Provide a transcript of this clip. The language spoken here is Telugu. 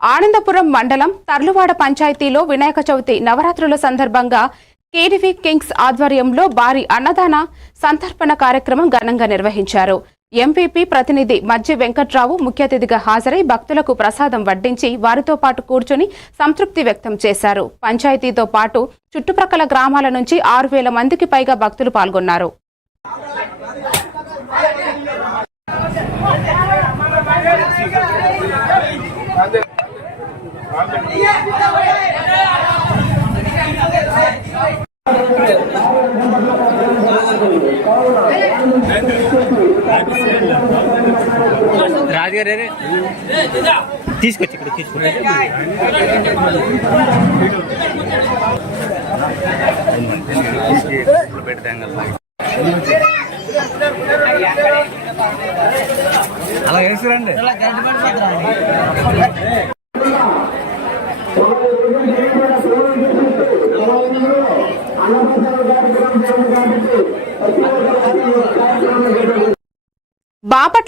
ఆనందపురం మండలం తర్లువాడ పంచాయతీలో వినాయక చవితి నవరాత్రుల సందర్భంగా కేడివి కింగ్స్ ఆధ్వర్యంలో భారీ అన్నదాన సంతర్పణ కార్యక్రమం ఘనంగా నిర్వహించారు. ఎంపీపీ ప్రతినిధి మజ్జి వెంకట్రావు ముఖ్య అతిథిగా హాజరై భక్తులకు ప్రసాదం వడ్డించి వారితో పాటు కూర్చుని సంతృప్తి వ్యక్తం చేశారు. పంచాయతీతో పాటు చుట్టుప్రక్కల గ్రామాల నుంచి 6,000 మందికి పైగా భక్తులు పాల్గొన్నారు. రాజుగారు తీసుకొచ్చి ఇక్కడ తీసుకుని అలా వేసుకురండి. బాపట్ల